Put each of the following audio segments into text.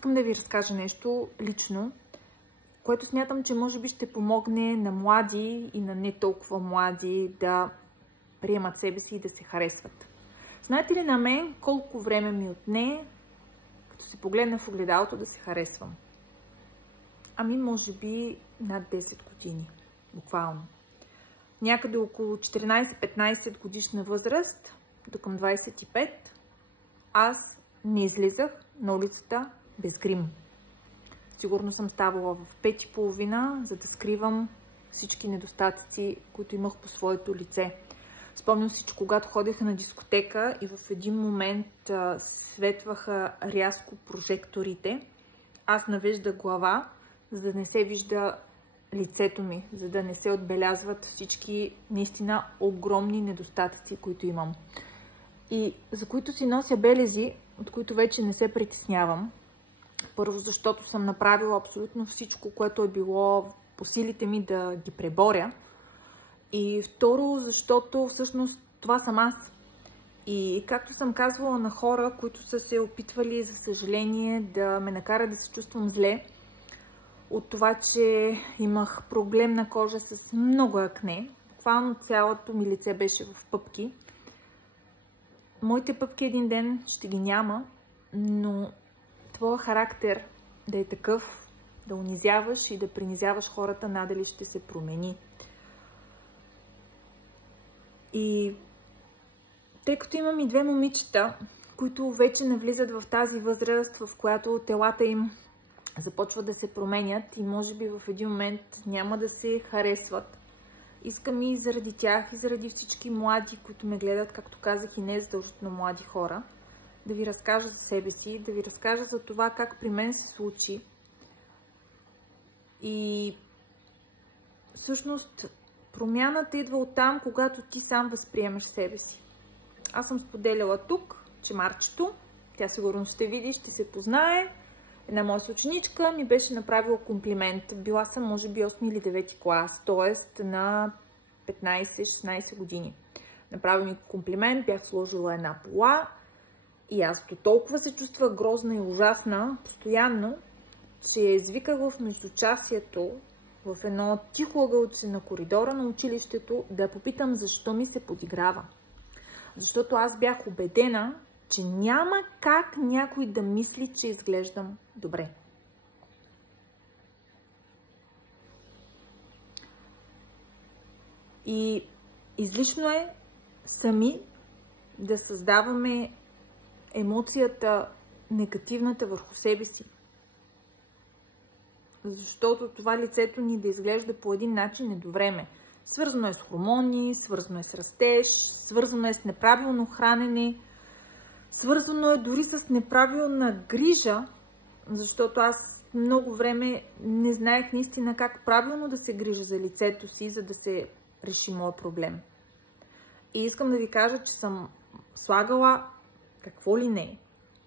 искам да ви разкажа нещо лично, което смятам, че може би ще помогне на млади и на не толкова млади да приемат себе си и да се харесват. Знаете ли на мен колко време ми отне, като се погледна в огледалото, да се харесвам? Ами може би над 10 години, буквално. Някъде около 14-15 годишна възраст, до към 25, аз не излизах на улицата без грим. Сигурно съм ставала в 5:30, за да скривам всички недостатъци, които имах по своето лице. Спомням си, че когато ходеха на дискотека и в един момент светваха рязко прожекторите, аз навеждах глава, за да не се вижда лицето ми, за да не се отбелязват всички наистина огромни недостатъци, които имам. И за които си нося белези, от които вече не се притеснявам. Първо, защото съм направила абсолютно всичко, което е било по силите ми да ги преборя. И второ, защото всъщност това съм аз. И както съм казвала на хора, които са се опитвали, за съжаление, да ме накарат да се чувствам зле, от това, че имах проблемна кожа с много акне, буквално цялото ми лице беше в пъпки. Моите пъпки един ден ще ги няма, но твоя характер да е такъв, да унизяваш и да принизяваш хората, надали ще се промени. И тъй като имам и две момичета, които вече навлизат в тази възраст, в която телата им започват да се променят и може би в един момент няма да се харесват. Искам и заради тях, и заради всички млади, които ме гледат, както казах, и не задължително млади хора, да ви разкажа за себе си, да ви разкажа за това как при мен се случи. И всъщност промяната идва оттам, когато ти сам възприемаш себе си. Аз съм споделяла тук, че Марчето, тя сигурно ще види, ще се познае, една моя съученичка ми беше направила комплимент. Била съм, може би, 8 или 9 клас, т.е. на 15-16 години. Направи ми комплимент, бях сложила една пола и аз до толкова се чувствах грозна и ужасна, постоянно, че извиках в междучасието, в едно тихо ъгълче на коридора на училището, да попитам защо ми се подиграва. Защото аз бях убедена, че няма как някой да мисли, че изглеждам добре. И излишно е сами да създаваме емоцията, негативната върху себе си. Защото това лицето ни да изглежда по един начин е до време. Свързано е с хормони, свързано е с растеж, свързано е с неправилно хранене, свързано е дори с неправилна грижа, защото аз много време не знаех наистина как правилно да се грижа за лицето си, за да се реши моят проблем. И искам да ви кажа, че съм слагала какво ли не,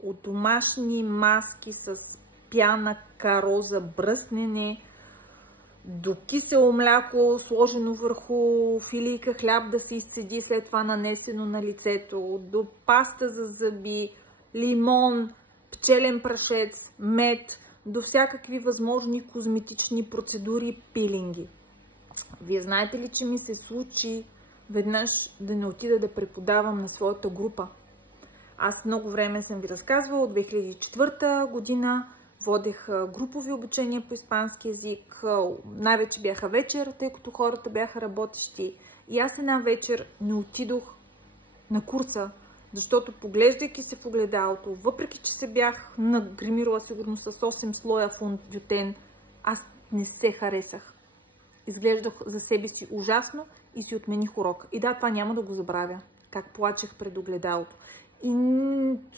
от домашни маски с пяна, каро за бръснене, до кисело мляко, сложено върху филийка хляб да се изцеди, след това нанесено на лицето, до паста за зъби, лимон, пчелен прашец, мед, до всякакви възможни козметични процедури и пилинги. Вие знаете ли, че ми се случи веднъж да не отида да преподавам на своята група? Аз много време съм ви разказвала, от 2004 година водех групови обучения по испански език. Най-вече бяха вечер, тъй като хората бяха работещи. И аз една вечер не отидох на курса, защото поглеждайки се в огледалото, въпреки че се бях нагримирала сигурно с 8 слоя фондютен, аз не се харесах. Изглеждах за себе си ужасно и си отмених урок. И да, това няма да го забравя. Как плачех пред огледалото. И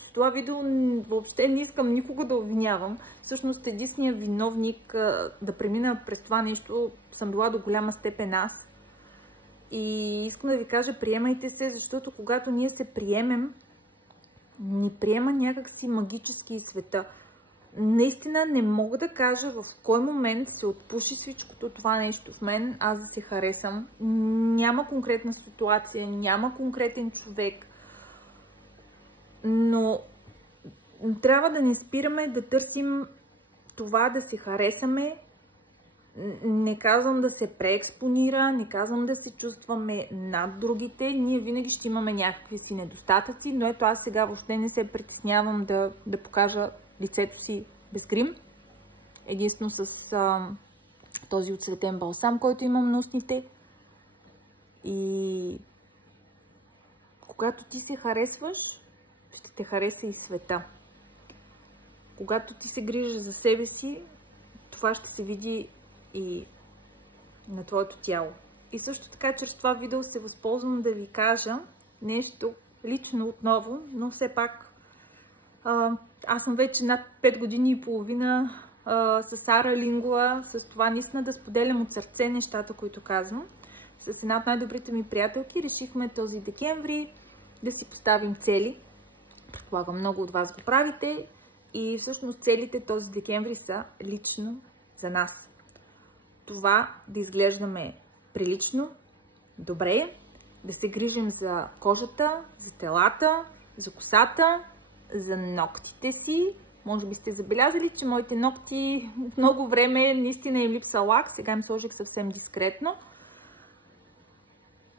с това видео въобще не искам никого да обвинявам. Всъщност единственият виновник да премина през това нещо съм била до голяма степен аз. И искам да ви кажа, приемайте се, защото когато ние се приемем, ни приема някакси магически света. Наистина не мога да кажа в кой момент се отпуши всичкото това нещо в мен, аз да се харесам. Няма конкретна ситуация, няма конкретен човек. Но трябва да не спираме да търсим това да се харесаме. Не казвам да се преекспонира, не казвам да се чувстваме над другите. Ние винаги ще имаме някакви си недостатъци, но ето аз сега въобще не се притеснявам да покажа лицето си без грим. Единствено с този отцветен балсам, който имам на устните. И когато ти се харесваш, ще те хареса и света. Когато ти се грижиш за себе си, това ще се види и на твоето тяло. И също така, чрез това видео се възползвам да ви кажа нещо лично отново, но все пак аз съм вече над 5 години и половина с Ара Лингуа, с това наистина да споделям от сърце нещата, които казвам. С една от най-добрите ми приятелки решихме този декември да си поставим цели. Предполагам, много от вас го правите. И всъщност целите този декември са лично за нас. Това да изглеждаме прилично, добре, да се грижим за кожата, за телата, за косата, за ногтите си. Може би сте забелязали, че моите ногти от много време наистина им липса лак. Сега им сложих съвсем дискретно.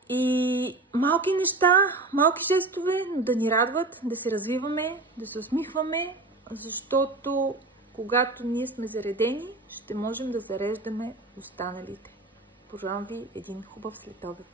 И малки неща, малки жестове, да ни радват, да се развиваме, да се усмихваме, защото когато ние сме заредени, ще можем да зареждаме останалите. Пожелавам ви един хубав следобед.